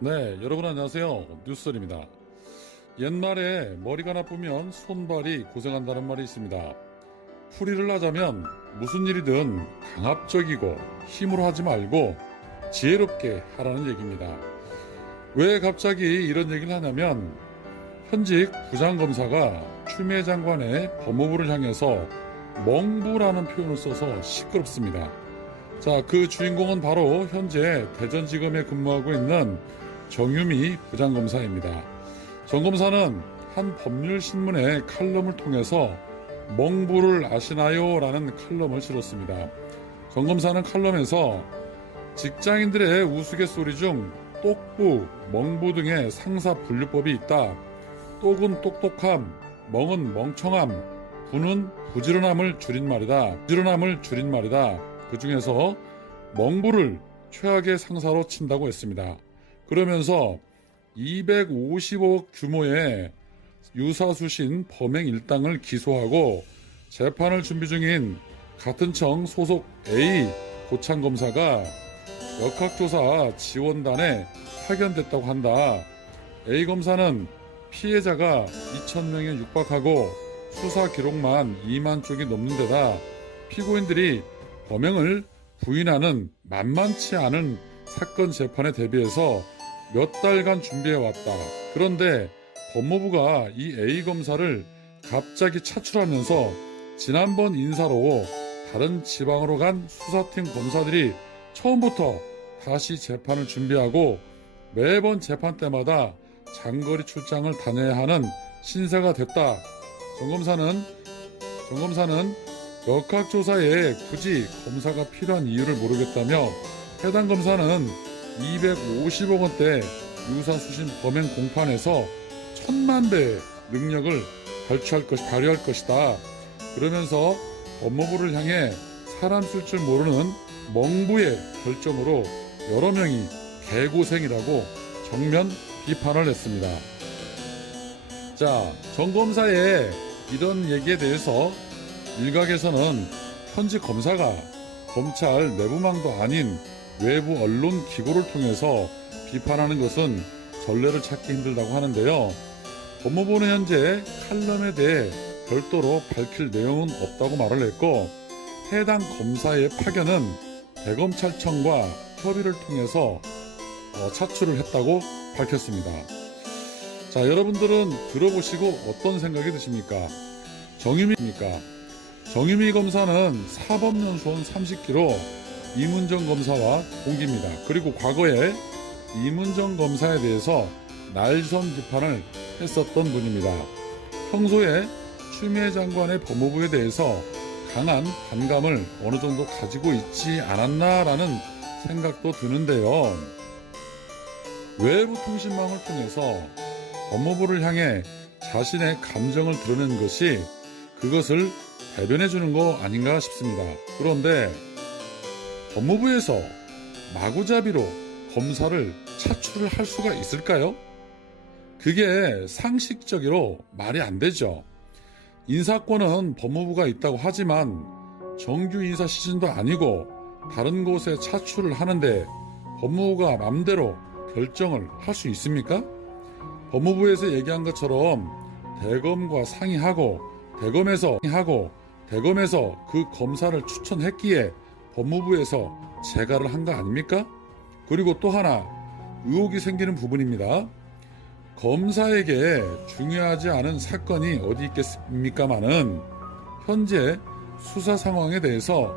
네, 여러분 안녕하세요. 뉴스입니다. 옛말에 머리가 나쁘면 손발이 고생한다는 말이 있습니다. 풀이를 하자면 무슨 일이든 강압적이고 힘으로 하지 말고 지혜롭게 하라는 얘기입니다. 왜 갑자기 이런 얘기를 하냐면 현직 부장검사가 추미애 장관의 법무부를 향해서 멍부라는 표현을 써서 시끄럽습니다. 자, 그 주인공은 바로 현재 대전지검에 근무하고 있는 정유미 부장검사입니다. 정 검사는 한 법률신문의 칼럼을 통해서 멍부를 아시나요? 라는 칼럼을 실었습니다. 정 검사는 칼럼에서 직장인들의 우스갯소리 중 똑부, 멍부 등의 상사 분류법이 있다. 똑은 똑똑함, 멍은 멍청함, 부는 부지런함을 줄인 말이다. 그 중에서 멍부를 최악의 상사로 친다고 했습니다. 그러면서 250억 규모의 유사수신 범행 일당을 기소하고 재판을 준비 중인 같은 청 소속 A 고창검사가 역학조사 지원단에 파견됐다고 한다. A 검사는 피해자가 2,000명에 육박하고 수사 기록만 2만 쪽이 넘는 데다 피고인들이 범행을 부인하는 만만치 않은 사건 재판에 대비해서 몇 달간 준비해왔다. 그런데 법무부가 이 A 검사를 갑자기 차출하면서 지난번 인사로 다른 지방으로 간 수사팀 검사들이 처음부터 다시 재판을 준비하고 매번 재판 때마다 장거리 출장을 다녀야 하는 신세가 됐다. 정 검사는 역학조사에 굳이 검사가 필요한 이유를 모르겠다며 해당 검사는 250억 원대 유사수신 범행 공판에서 1,000만 배의 능력을 발휘할 것이다. 그러면서 법무부를 향해 사람 쓸 줄 모르는 멍부의 결정으로 여러 명이 개고생이라고 정면 비판을 했습니다. 자, 정 검사의 이런 얘기에 대해서 일각에서는 현직 검사가 검찰 내부망도 아닌 외부 언론 기고를 통해서 비판하는 것은 전례를 찾기 힘들다고 하는데요. 법무부는 현재 칼럼에 대해 별도로 밝힐 내용은 없다고 말을 했고 해당 검사의 파견은 대검찰청과 협의를 통해서 차출을 했다고 밝혔습니다. 자, 여러분들은 들어보시고 어떤 생각이 드십니까? 정유미 검사는 사법연수원 30기로 이문정 검사와 동기입니다. 그리고 과거에 이문정 검사에 대해서 날선 비판을 했었던 분입니다. 평소에 추미애 장관의 법무부에 대해서 강한 반감을 어느 정도 가지고 있지 않았나라는 생각도 드는데요. 외부 통신망을 통해서 법무부를 향해 자신의 감정을 드러낸 것이 그것을 대변해 주는 거 아닌가 싶습니다. 그런데 법무부에서 마구잡이로 검사를 차출을 할 수가 있을까요? 그게 상식적으로 말이 안 되죠. 인사권은 법무부가 있다고 하지만 정규 인사 시즌도 아니고 다른 곳에 차출을 하는데 법무부가 맘대로 결정을 할 수 있습니까? 법무부에서 얘기한 것처럼 대검과 상의하고 대검에서 그 검사를 추천했기에 법무부에서 재가를 한 거 아닙니까? 그리고 또 하나 의혹이 생기는 부분입니다. 검사에게 중요하지 않은 사건이 어디 있겠습니까마는 현재 수사 상황에 대해서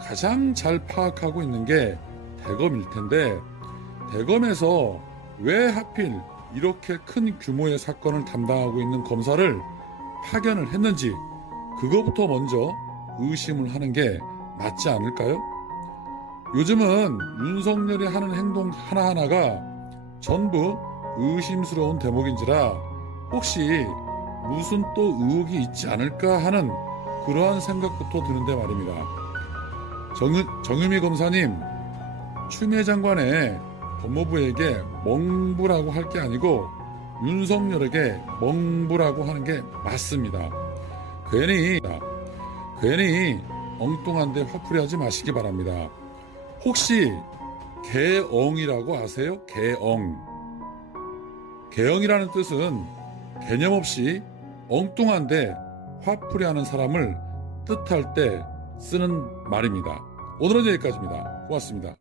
가장 잘 파악하고 있는 게 대검일 텐데 대검에서 왜 하필 이렇게 큰 규모의 사건을 담당하고 있는 검사를 파견을 했는지 그거부터 먼저 의심을 하는 게 맞지 않을까요? 요즘은 윤석열이 하는 행동 하나하나가 전부 의심스러운 대목인지라 혹시 무슨 또 의혹이 있지 않을까 하는 그러한 생각부터 드는데 말입니다. 정유미 검사님, 추미애 장관의 법무부에게 멍부라고 할 게 아니고 윤석열에게 멍부라고 하는 게 맞습니다. 괜히 엉뚱한데 화풀이하지 마시기 바랍니다. 혹시 개엉이라고 아세요? 개엉. 개영이라는 뜻은 개념 없이 엉뚱한데 화풀이하는 사람을 뜻할 때 쓰는 말입니다. 오늘은 여기까지입니다. 고맙습니다.